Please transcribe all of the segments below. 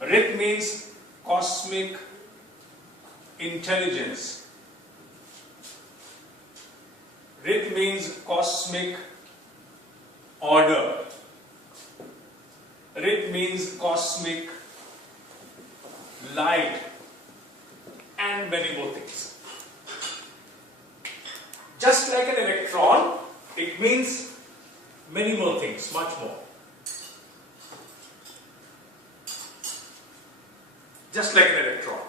Rit means cosmic intelligence. Rit means cosmic order. Rit means cosmic light and many more things. Just like an electron, it means many more things, much more. Just like an electron.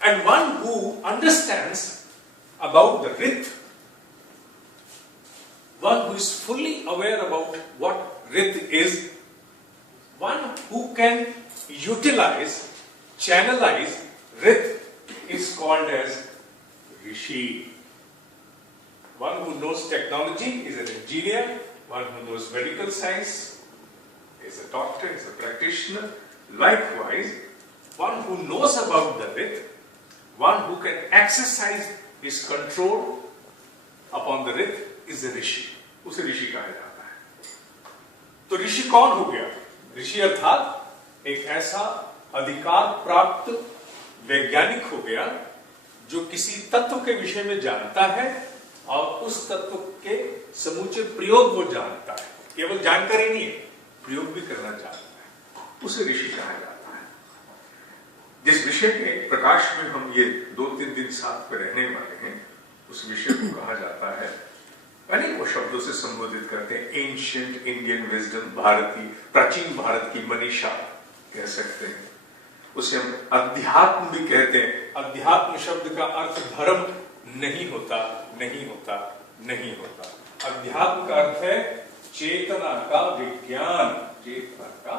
And one who understands about the Rit, one who is fully aware about what Rit is, one who can utilize, channelize Rit is called as Rishi. One who knows technology is an engineer, one who knows medical science is a doctor, is a practitioner. Likewise, one who knows about the Rit, one who can exercise his control upon the Rit is a ऋषि. उसे ऋषि कहा जाता है. तो ऋषि कौन हो गया? ऋषि अर्थात एक ऐसा अधिकार प्राप्त वैज्ञानिक हो गया जो किसी तत्व के विषय में जानता है और उस तत्व के समूचे प्रयोग वो जानता है. केवल जानकारी नहीं है, प्रयोग भी करना जानता है. उसे ऋषि कहा जाता है. जिस विषय के प्रकाश में हम ये 2-3 दिन साथ में रहने वाले हैं, उस विषय को कहा जाता है, अनेकों शब्दों से संबोधित करते हैं. एंशिएंट इंडियन विजडम, भारतीय प्राचीन भारत की मनीषा कह सकते हैं. उसे हम अध्यात्म भी कहते हैं. अध्यात्म शब्द का अर्थ धर्म नहीं होता, नहीं होता, नहीं होता. अध्यात्म का अर्थ है चेतना का विज्ञान. चेतना का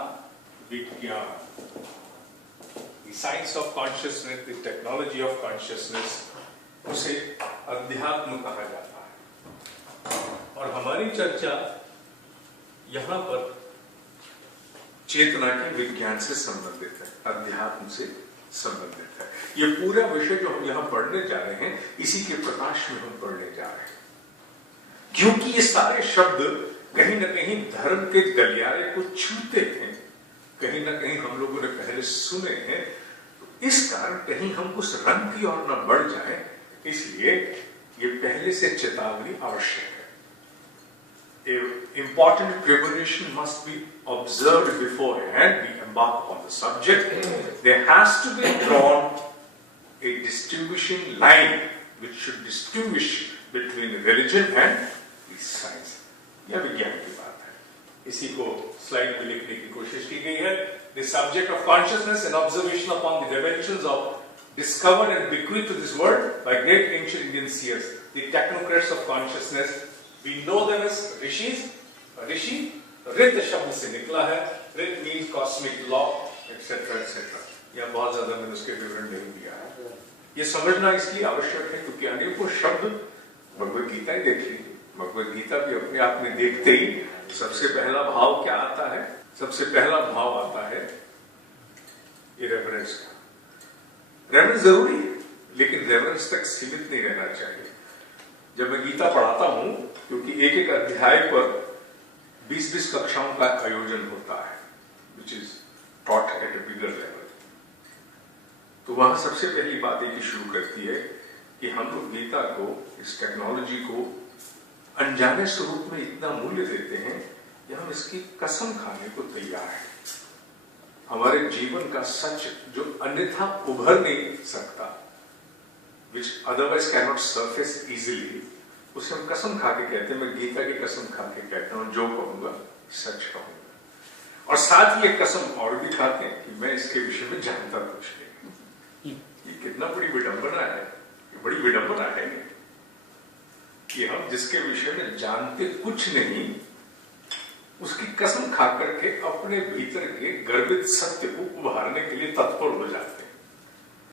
विज्ञान. The science of consciousness, the technology of consciousness, उसे अध्यात्म कहा जाता है. और हमारी चर्चा यहां पर चेतना के विज्ञान से संबंधित है, अध्यात्म से संबंधित है. ये पूरा विषय जो हम यहां पढ़ने जा रहे हैं, इसी के प्रकाश में हम पढ़ने जा रहे हैं. क्योंकि ये सारे शब्द कहीं ना कहीं धर्म के गलियारे को छूते हैं, कहीं ना कहीं हम लोगों ने पहले सुने हैं. तो इस कारण कहीं हम उस रंग की ओर न बढ़ जाएं, इसलिए ये पहले से चेतावनी आवश्यक है. Important preparation must be observed beforehand we embark upon the subject. There has to be drawn a distinguishing line which should distinguish between religion and science. यह विज्ञान की बात है. इसी को स्लाइड में लिखने की कोशिश की गई है. The subject of consciousness and observation upon the dimensions of discovered and bequeathed to this world by great ancient Indian seers, the technocrats of consciousness. We know them as rishis. Rishi, Rit शब्द से निकला है. Rit means cosmic law, etc., etc. यह बहुत ज्यादा मैंने उसके विवरण नहीं दिया है. ये समझना इसलिए आवश्यक है क्योंकि अनेकों शब्द भगवद गीता ही देख लीजिए. भगवद गीता भी अपने आप में देखते ही सबसे पहला भाव क्या आता है? सबसे पहला भाव आता है ये रेफरेंस का. रेफरेंस जरूरी है, लेकिन रेफरेंस तक सीमित नहीं रहना चाहिए. जब मैं गीता पढ़ाता हूं, क्योंकि एक एक अध्याय पर 20-20 कक्षाओं का आयोजन होता है, which is taught at a bigger level. तो वहां सबसे पहली बात एक ही शुरू करती है कि हम लोग गीता को, इस टेक्नोलॉजी को अनजाने स्वरूप में इतना मूल्य देते हैं कि हम इसकी कसम खाने को तैयार हैं. हमारे जीवन का सच जो अन्यथा उभर नहीं सकता, which otherwise cannot surface easily, उसे हम कसम खा के कहते हैं. मैं गीता की कसम खा के कहता हूं, जो कहूंगा सच कहूंगा. और साथ ये कसम और भी खाते हैं कि मैं इसके विषय में जानता कुछ नहीं. ये कितना बड़ी विडंबना है. ये बड़ी विडंबना है कि हम जिसके विषय में जानते कुछ नहीं, उसकी कसम खा करके अपने भीतर के गर्भित सत्य को उभारने के लिए तत्पर हो जाते हैं.